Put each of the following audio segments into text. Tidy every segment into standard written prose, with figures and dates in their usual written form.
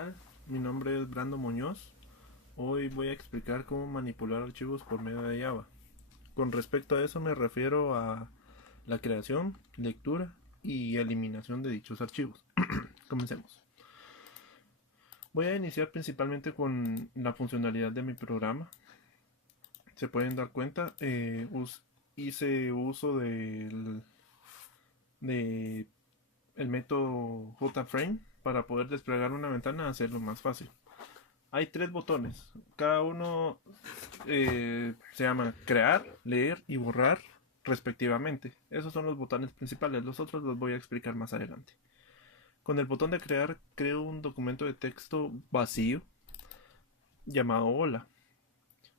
tal? Mi nombre es Brando Muñoz. Hoy voy a explicar cómo manipular archivos por medio de Java. Con respecto a eso me refiero a la creación, lectura y eliminación de dichos archivos. Comencemos. Voy a iniciar principalmente con la funcionalidad de mi programa. Se pueden dar cuenta, hice uso de el método JFrame para poder desplegar una ventana y hacerlo más fácil. Hay tres botones, cada uno se llama crear, leer y borrar respectivamente. Esos son los botones principales, los otros los voy a explicar más adelante. Con el botón de crear creo un documento de texto vacío llamado hola.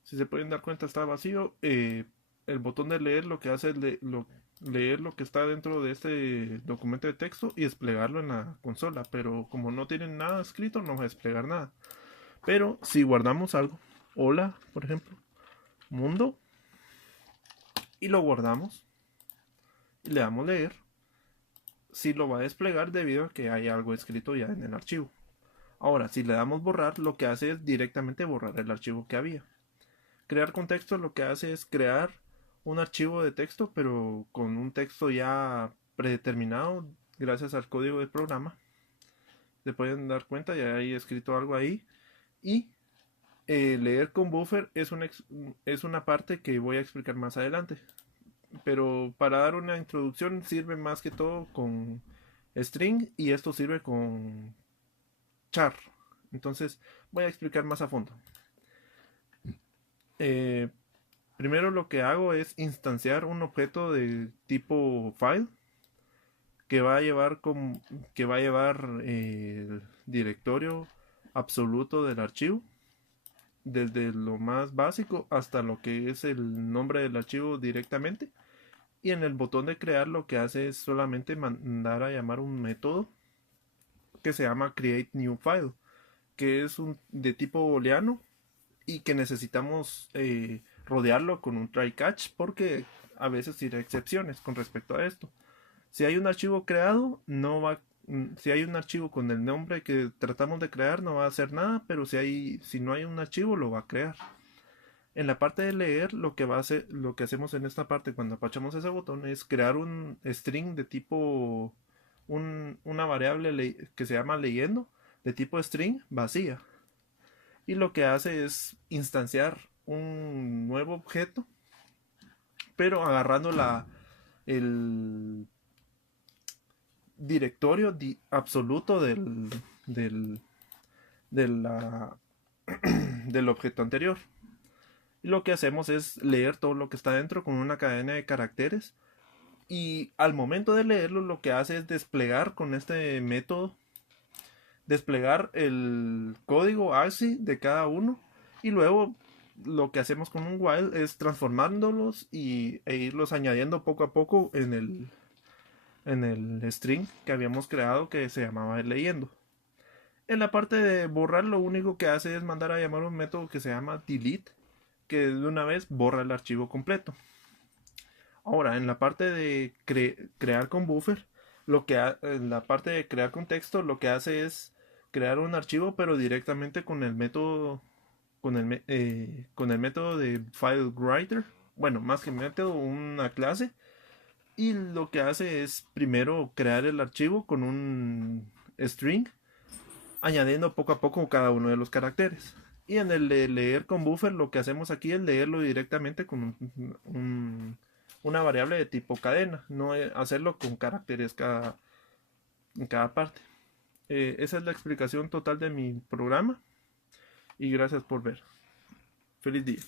Si se pueden dar cuenta está vacío. El botón de leer lo que hace es leer lo que está dentro de este documento de texto y desplegarlo en la consola, pero como no tienen nada escrito no va a desplegar nada. Pero si guardamos algo, hola, por ejemplo, mundo, y lo guardamos y le damos leer, sí lo va a desplegar debido a que hay algo escrito ya en el archivo. Ahora, si le damos borrar, lo que hace es directamente borrar el archivo que había. Crear contexto lo que hace es crear un archivo de texto, pero con un texto ya predeterminado gracias al código del programa. Se pueden dar cuenta, ya hay escrito algo ahí. Y leer con buffer es una parte que voy a explicar más adelante. Pero para dar una introducción sirve más que todo con string y esto sirve con char. Entonces voy a explicar más a fondo. Eh, Primero lo que hago es instanciar un objeto de tipo file que va a llevar el directorio absoluto del archivo desde lo más básico hasta lo que es el nombre del archivo directamente. Y en el botón de crear lo que hace es solamente mandar a llamar un método que se llama create new file, que es de tipo booleano y que necesitamos rodearlo con un try catch porque a veces tiene excepciones con respecto a esto. Si hay un archivo creado, no va si hay un archivo con el nombre que tratamos de crear no va a hacer nada, pero si no hay un archivo lo va a crear. En la parte de leer, lo que hacemos en esta parte cuando apachamos ese botón es crear un string de tipo una variable que se llama leyendo de tipo string vacía. Y lo que hace es instanciar un nuevo objeto, pero agarrando el directorio absoluto de la, del objeto anterior. Y lo que hacemos es leer todo lo que está dentro con una cadena de caracteres. Y al momento de leerlo, lo que hace es desplegar con este método, desplegar el código ASCII de cada uno. Y luego lo que hacemos con un while es transformándolos e irlos añadiendo poco a poco en el string que habíamos creado que se llamaba leyendo. En la parte de borrar, lo único que hace es mandar a llamar un método que se llama delete, que de una vez borra el archivo completo. Ahora, en la parte de crear con buffer, en la parte de crear con texto, lo que hace es crear un archivo, pero directamente con el método, con el método de FileWriter. Bueno, más que método, una clase. Y lo que hace es primero crear el archivo con un string, añadiendo poco a poco cada uno de los caracteres. Y en el de leer con buffer, lo que hacemos aquí es leerlo directamente con una variable de tipo cadena, no hacerlo con caracteres en cada parte. Esa es la explicación total de mi programa y gracias por ver. Feliz día.